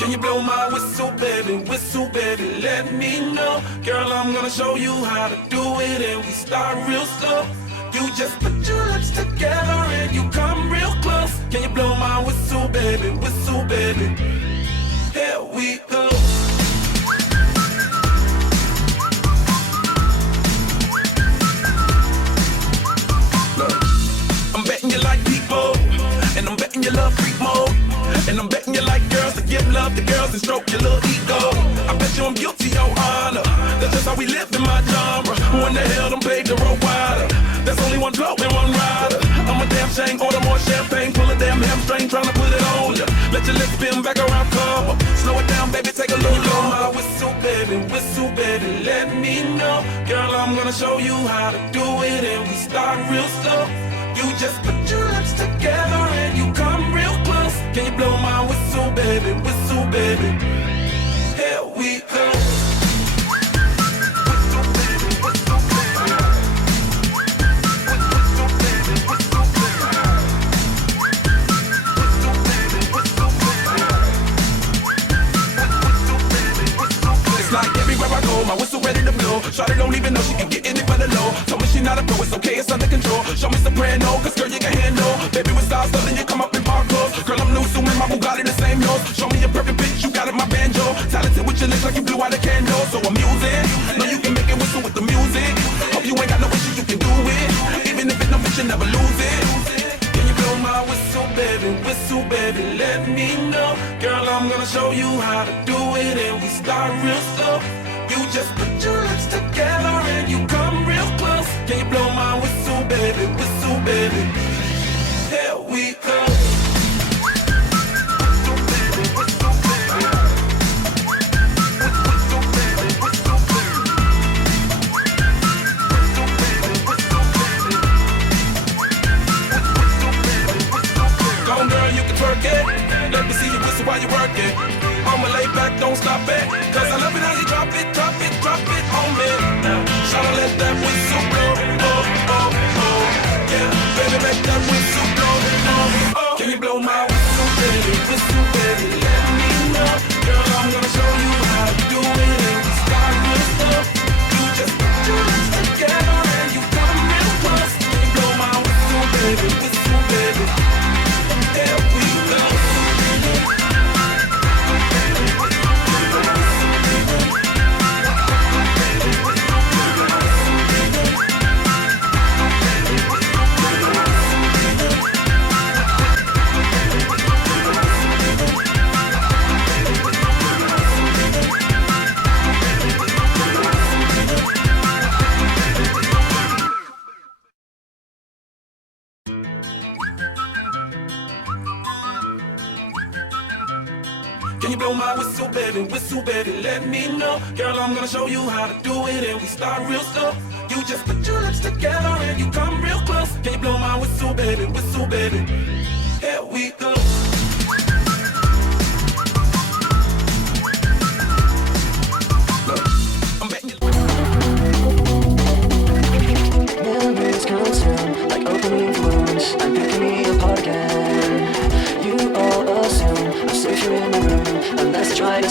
Can you blow my whistle, baby, let me know. Girl, I'm gonna show you how to do it, and we start real slow. You just put your lips together and you come real close. Can you blow my whistle, baby, here we go. Look, I'm betting you like people, and I'm betting you love freak mode, and I'm betting you like girls to give love to girls and stroke your little ego. I bet you I'm guilty, your honor. That's just how we live in my genre. Who in the hell done paved the road wider? There's only one bloke and one rider. I'm a damn shame, order more champagne, pull a damn hamstring, tryna put it on ya. Let your lips spin back around, come up. Slow it down, baby, take a little low. My whistle, baby, let me know. Girl, I'm gonna show you how to do it, and we start real slow. You just put your lips together and you come real close. Can you blow my whistle, baby, here we go. My whistle ready to blow. Shawty don't even know she can get in it for the low. Told me she not a pro, it's okay, it's under control. Show me soprano, cause girl you can handle. Baby with style, then you come up in park clothes. Girl I'm new, so in my Bugatti the same nose. Show me a perfect pitch, you got it, my banjo. Talented with your lips like you blew out a candle. So I'm using, know you can make it whistle with the music. Hope you ain't got no issues, you can do it. Even if it's no bitch, you never lose it. Can you blow my whistle, baby, let me know. Girl, I'm gonna show you how to do it, and we start real slow. You just put your lips together and you come real close. Can you blow my whistle, baby, here we go. Go on, girl, you can twerk it. Let me see you whistle while you work it. I'ma lay back, don't stop it, cause I love it how you drop it on me. Tryna let that whistle blow, oh, yeah, baby, make that whistle blow, oh. Can you blow my whistle, baby, let me know. Girl, I'm gonna show you how to do it, and we start real slow. You just put your lips together and you come real close. Can you blow my whistle, baby, there we go. Can you blow my whistle, baby, let me know. Girl, I'm gonna show you how to do it, and we start real slow. You just put your lips together and you come real close. Can you blow my whistle, baby, here we go. Look, I'm betting you. Memories consume like opening wounds. I'm picking me apart again. You all assume I'm safe here in my room, unless I try to